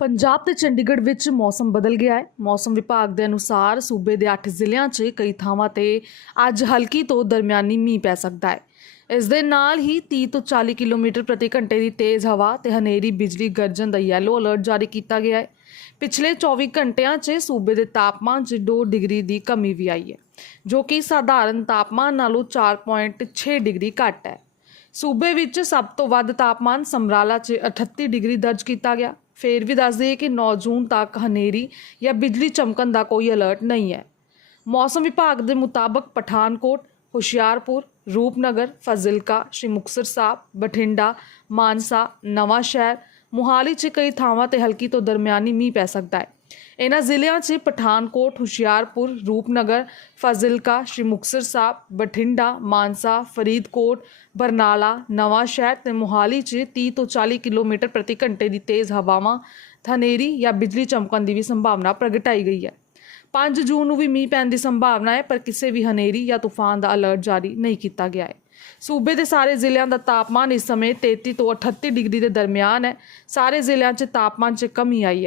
ਪੰਜਾਬ ਤੇ ਚੰਡੀਗੜ੍ਹ ਵਿੱਚ ਮੌਸਮ ਬਦਲ ਗਿਆ ਹੈ। ਮੌਸਮ ਵਿਭਾਗ ਦੇ ਅਨੁਸਾਰ ਸੂਬੇ ਦੇ 8 ਜ਼ਿਲ੍ਹਿਆਂ 'ਚ ਕਈ ਥਾਵਾਂ ਤੇ ਅੱਜ ਹਲਕੀ ਤੋਂ ਦਰਮਿਆਨੀ ਮੀਂਹ ਪੈ ਸਕਦਾ ਹੈ। ਇਸ ਦੇ ਨਾਲ ਹੀ 30 ਤੋਂ 40 ਕਿਲੋਮੀਟਰ ਪ੍ਰਤੀ ਘੰਟੇ ਦੀ ਤੇਜ਼ ਹਵਾ ਤੇ ਹਨੇਰੀ ਬਿਜਲੀ ਗਰਜਣ ਦਾ ਯੈਲੋ ਅਲਰਟ ਜਾਰੀ ਕੀਤਾ ਗਿਆ ਹੈ। ਪਿਛਲੇ 24 ਘੰਟਿਆਂ 'ਚ ਸੂਬੇ ਦੇ ਤਾਪਮਾਨ 'ਚ 2 ਡਿਗਰੀ ਦੀ ਕਮੀ ਵੀ ਆਈ ਹੈ, ਜੋ ਕਿ ਸਾਧਾਰਨ ਤਾਪਮਾਨ ਨਾਲੋਂ 4.6 ਡਿਗਰੀ ਘੱਟ ਹੈ। ਸੂਬੇ ਵਿੱਚ ਸਭ ਤੋਂ ਵੱਧ ਤਾਪਮਾਨ ਸਮਰਾਲਾ 'ਚ 38 ਡਿਗਰੀ ਦਰਜ ਕੀਤਾ ਗਿਆ। ਫੇਰ ਵੀ ਦੱਸ ਦਈਏ ਕਿ 9 ਜੂਨ ਤੱਕ ਹਨੇਰੀ ਜਾਂ ਬਿਜਲੀ ਚਮਕਣ ਦਾ ਕੋਈ ਅਲਰਟ ਨਹੀਂ ਹੈ। ਮੌਸਮ ਵਿਭਾਗ ਦੇ ਮੁਤਾਬਕ ਪਠਾਨਕੋਟ, ਹੁਸ਼ਿਆਰਪੁਰ, ਰੂਪਨਗਰ, ਫਾਜ਼ਿਲਕਾ, ਸ਼੍ਰੀ ਮੁਕਤਸਰ ਸਾਹਿਬ, ਬਠਿੰਡਾ, ਮਾਨਸਾ ਨਵਾਂ ਸ਼ਹਿਰ ਮੁਹਾਲੀ 'ਚ ਕਈ ਥਾਵਾਂ ਤੇ ਹਲਕੀ ਤੋਂ ਦਰਮਿਆਨੀ ਮੀਂਹ ਪੈ ਸਕਦਾ ਹੈ। ਇਹਨਾਂ ਜ਼ਿਲ੍ਹਿਆਂ 'ਚ ਪਠਾਨਕੋਟ, ਹੁਸ਼ਿਆਰਪੁਰ, ਰੂਪਨਗਰ, ਫਾਜ਼ਿਲਕਾ, ਸ਼੍ਰੀ ਮੁਕਤਸਰ ਸਾਹਿਬ, ਬਠਿੰਡਾ, ਮਾਨਸਾ, ਫਰੀਦਕੋਟ, ਬਰਨਾਲਾ, ਨਵਾਂ ਸ਼ਹਿਰ ਤੇ ਮੁਹਾਲੀ 'ਚ 30 ਤੋਂ 40 ਕਿਲੋਮੀਟਰ ਪ੍ਰਤੀ ਘੰਟੇ ਦੀ ਤੇਜ਼ ਹਵਾਵਾਂ, ਹਨੇਰੀ ਜਾਂ ਬਿਜਲੀ ਚਮਕਣ ਦੀ ਵੀ ਸੰਭਾਵਨਾ ਪ੍ਰਗਟਾਈ ਗਈ ਹੈ। 5 ਜੂਨ ਨੂੰ ਵੀ ਮੀਂਹ ਪੈਣ ਦੀ ਸੰਭਾਵਨਾ ਹੈ, ਪਰ ਕਿਸੇ ਵੀ ਹਨੇਰੀ ਜਾਂ ਤੂਫਾਨ ਦਾ ਅਲਰਟ ਜਾਰੀ ਨਹੀਂ ਕੀਤਾ ਗਿਆ ਹੈ। ਸੂਬੇ ਦੇ ਸਾਰੇ ਜ਼ਿਲ੍ਹਿਆਂ ਦਾ ਤਾਪਮਾਨ ਇਸ ਸਮੇਂ 33 ਤੋਂ 38 ਡਿਗਰੀ ਦੇ ਦਰਮਿਆਨ ਹੈ। ਸਾਰੇ ਜ਼ਿਲ੍ਹਿਆਂ 'ਚ ਤਾਪਮਾਨ 'ਚ ਕਮੀ ਆਈ ਹੈ।